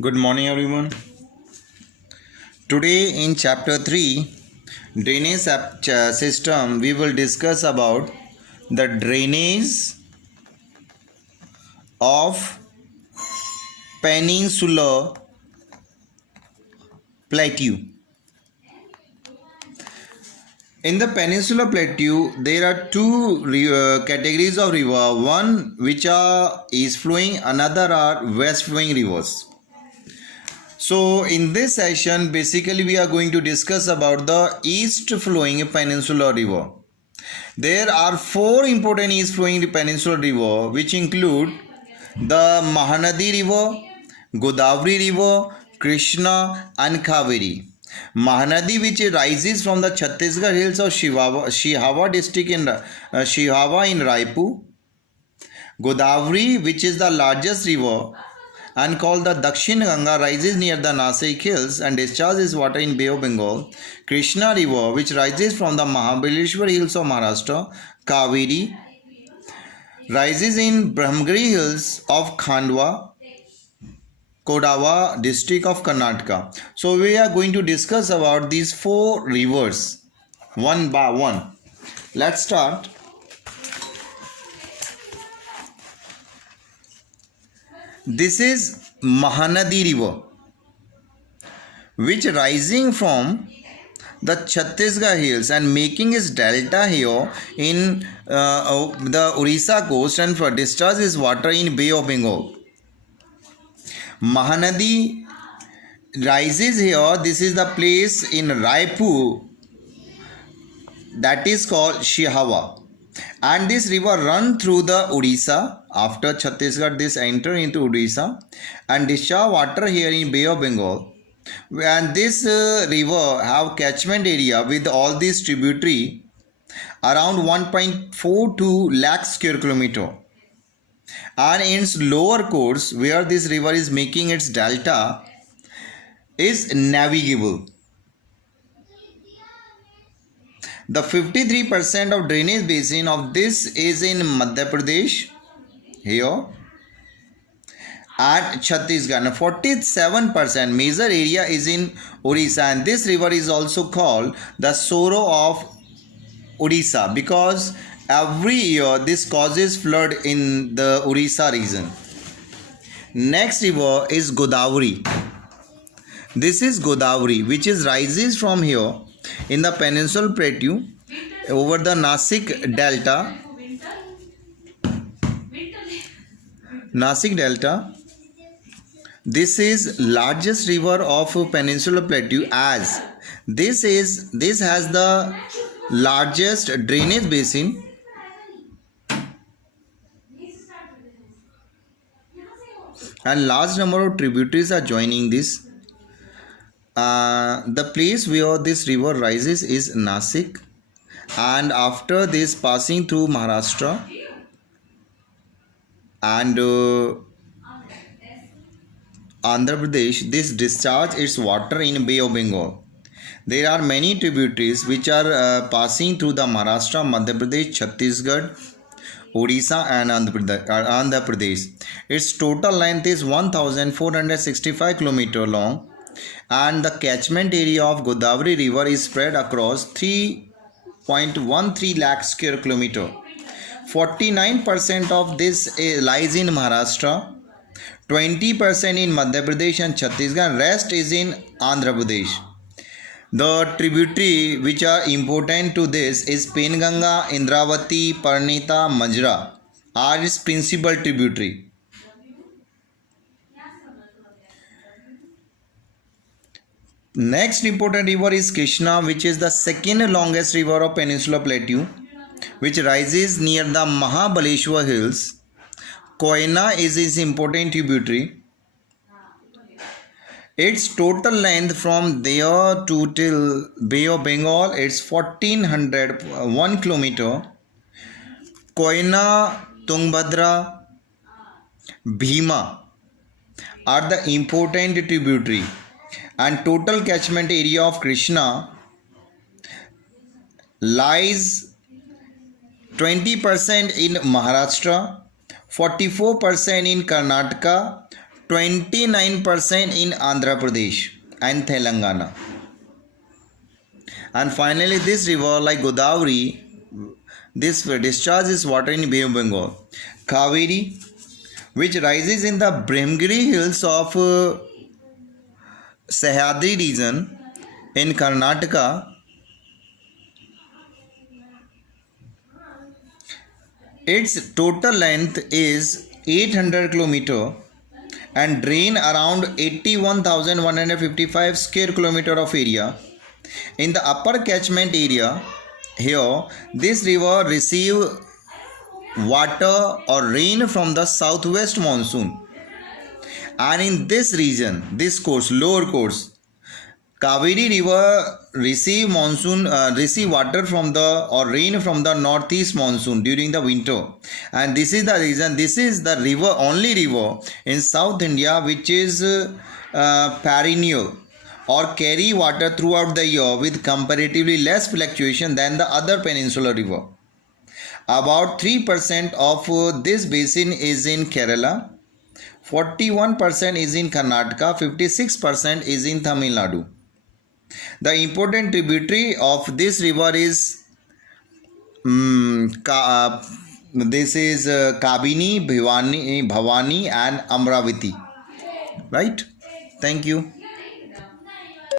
Good morning, everyone. Today, in chapter 3, drainage system, we will discuss about the drainage of peninsular plateau. In the peninsular plateau, there are two categories of river. One which are east flowing, another are west flowing rivers. So in this session, basically we are going to discuss about the east flowing peninsular river. There are four important east flowing peninsular river which include the Mahanadi River, Godavari River, Krishna and Kaveri. Mahanadi, which rises from the Chhattisgarh hills of Shihava district in Shihava in Raipur. Godavari, which is the largest river and called the Dakshin Ganga, rises near the Nasik hills and discharges water in Bay of Bengal. Krishna River, which rises from the Mahabaleshwar hills of Maharashtra. Kaveri rises in Brahmagiri hills of Khandwa, Kodava district of Karnataka. So we are going to discuss about these four rivers one by one. Let's start. This is Mahanadi River, which rising from the Chhattisgarh hills and making its delta here in the Orissa coast and for discharges water in Bay of Bengal. Mahanadi rises here. This is the place in Raipur that is called Shihava. And this river run through the Orissa. After Chhattisgarh, this enter into Orissa and discharge water here in Bay of Bengal. And this river have catchment area with all these tributary around 1.42 lakh square kilometer. And in its lower course, where this river is making its delta, is navigable. The 53% of drainage basin of this is in Madhya Pradesh, here, and Chhattisgarh. 47% major area is in Orissa, and this river is also called the sorrow of Orissa because every year this causes flood in the Orissa region. Next river is Godavari. This is Godavari, which is rises from here in the peninsular plateau over the Nasik Delta. Nasik Delta. This is largest river of peninsular plateau as this has the largest drainage basin and large number of tributaries are joining this. The place where this river rises is Nasik, and after this passing through Maharashtra and Andhra Pradesh, this discharge its water in Bay of Bengal. There are many tributaries which are passing through the Maharashtra, Madhya Pradesh, Chhattisgarh, Odisha and Andhra Pradesh. Its total length is 1465 km long and the catchment area of Godavari river is spread across 3.13 lakh square kilometer. 49% of this lies in Maharashtra, 20% in Madhya Pradesh and Chhattisgarh, rest is in Andhra Pradesh. The tributary which are important to this is Penganga, Indravati, Parnita, Majra are its principal tributary. Next important river is Krishna, which is the second longest river of Peninsular Plateau, which rises near the Mahabaleshwar hills. Koyna is its important tributary. Its total length from there to till Bay of Bengal it's 1401 km. Koyna, Tungabhadra, Bhima are the important tributary and total catchment area of Krishna lies 20% in Maharashtra, 44% in Karnataka, 29% in Andhra Pradesh and Telangana. And finally, this river, like Godavari, this discharges water in Bay of Bengal. Kaveri, which rises in the Brahmagiri hills of Sahyadri region in Karnataka. Its total length is 800 km and drain around 81,155 square kilometer of area. In the upper catchment area, here this river receive water or rain from the southwest monsoon, and in this region, this course, lower course, Kaveri river receive water from the or rain from the northeast monsoon during the winter, and this is the reason. This is the river, only river in South India which is perennial or carry water throughout the year with comparatively less fluctuation than the other peninsular river. About 3% of this basin is in Kerala, 41% is in Karnataka, 56% is in Tamil Nadu. The important tributary of this river is Kabini, Bhavani and Amravati. Right? Thank you.